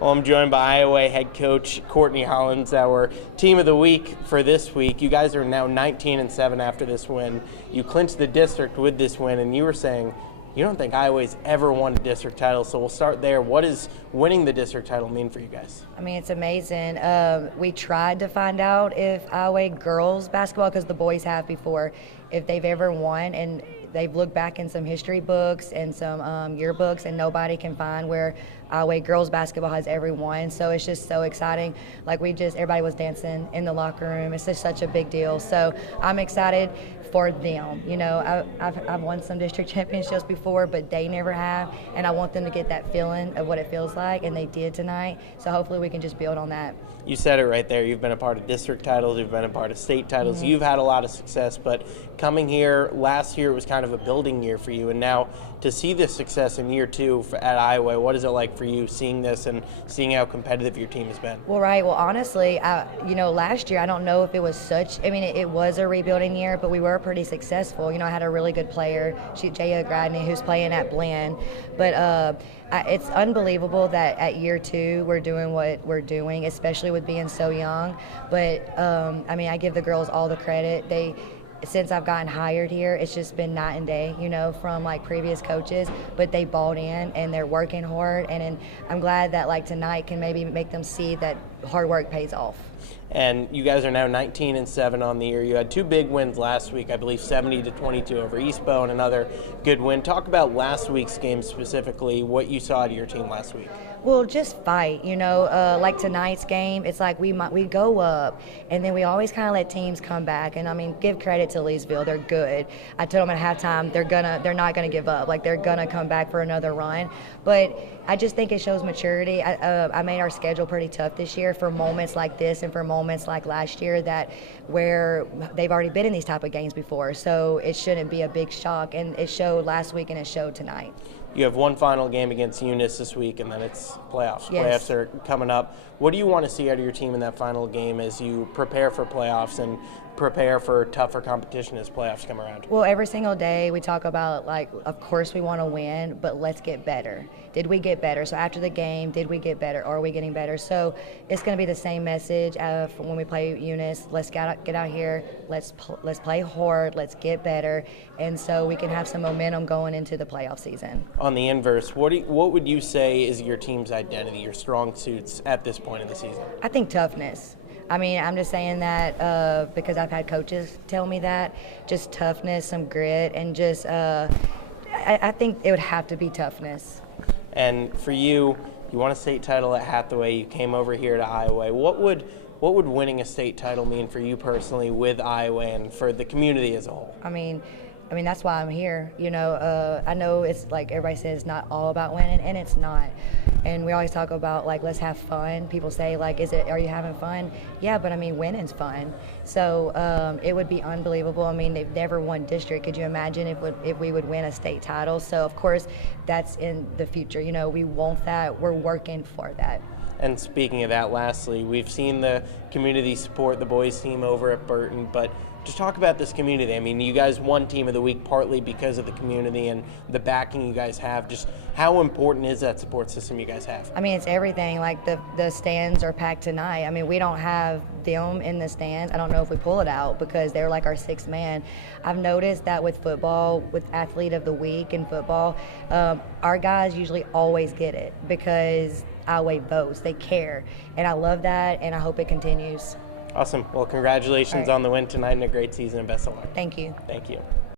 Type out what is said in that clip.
Well, I'm joined by Iowa head coach Courtnee Hollins, our team of the week for this week. You guys are now 19-7 after this win. You clinched the district with this win, and you were saying you don't think Iowa's ever won a district title, so we'll start there. What does winning the district title mean for you guys? I mean, it's amazing. We tried to find out if Iowa girls basketball, because the boys have before, if they've ever won, and they've looked back in some history books and some yearbooks, and nobody can find where Iowa girls basketball has ever won. So it's just so exciting. Like everybody was dancing in the locker room. It's just such a big deal. So I'm excited for them. You know, I've won some district championships before, but they never have, and I want them to get that feeling of what it feels like, and they did tonight. So hopefully we can just build on that. You said it right there. You've been a part of district titles. You've been a part of state titles. You've had a lot of success, but coming here last year was kind of a building year for you, and now to see this success in year two at Iowa, what is it like for you seeing this and seeing how competitive your team has been? Well, right. Well, honestly, last year I don't know if it was it was a rebuilding year, but we were pretty successful. You know, I had a really good player, Jaya Gradney, who's playing at Blinn, but it's unbelievable that at year two we're doing what we're doing, especially with being so young. But I give the girls all the credit. Since I've gotten hired here, it's just been night and day, from like previous coaches, but they bought in and they're working hard, and I'm glad that like tonight can maybe make them see that hard work pays off. And you guys are now 19-7 on the year. You had two big wins last week, I believe 70-22 over Eastbow, and another good win. Talk about last week's game specifically, what you saw out of your team last week. Well, just fight, like tonight's game, it's like we go up, and then we always kind of let teams come back. And give credit to Leesville, they're good. I told them at halftime they're not gonna give up, like they're gonna come back for another run. But I just think it shows maturity. I made our schedule pretty tough this year for moments like this and for moments like last year where they've already been in these type of games before, so it shouldn't be a big shock. And it showed last week and it showed tonight. You have one final game against Eunice this week, and then it's playoffs. Yes. Playoffs are coming up. What do you want to see out of your team in that final game as you prepare for playoffs and prepare for tougher competition as playoffs come around? Well, every single day we talk about, of course we want to win, but let's get better. Did we get better? So after the game, did we get better? Or are we getting better? So it's going to be the same message when we play Eunice. Let's get out here. Let's play hard. Let's get better, and so we can have some momentum going into the playoff season. On the inverse, what would you say is your team's identity, your strong suits at this point in the season? I think toughness. I'm just saying that because I've had coaches tell me that. Just toughness, some grit, and just I think it would have to be toughness. And for you won a state title at Hathaway. You came over here to Iowa. What would winning a state title mean for you personally with Iowa and for the community as a whole? I mean, that's why I'm here. I know it's like everybody says not all about winning, and it's not. And we always talk about let's have fun. People say are you having fun? Yeah, but winning's fun. So it would be unbelievable. They've never won district. Could you imagine if we would win a state title? So of course that's in the future. We want that. We're working for that. And speaking of that, lastly, we've seen the community support the boys team over at Burton, but just talk about this community. You guys won Team of the Week partly because of the community and the backing you guys have. Just how important is that support system you guys have? It's everything. The stands are packed tonight. We don't have them in the stands. I don't know if we pull it out because they're like our sixth man. I've noticed that with football, with Athlete of the Week in football, our guys usually always get it because Iowa votes. They care. And I love that, and I hope it continues. Awesome. Well, congratulations on the win tonight and a great season, and best of luck. Thank you. Thank you.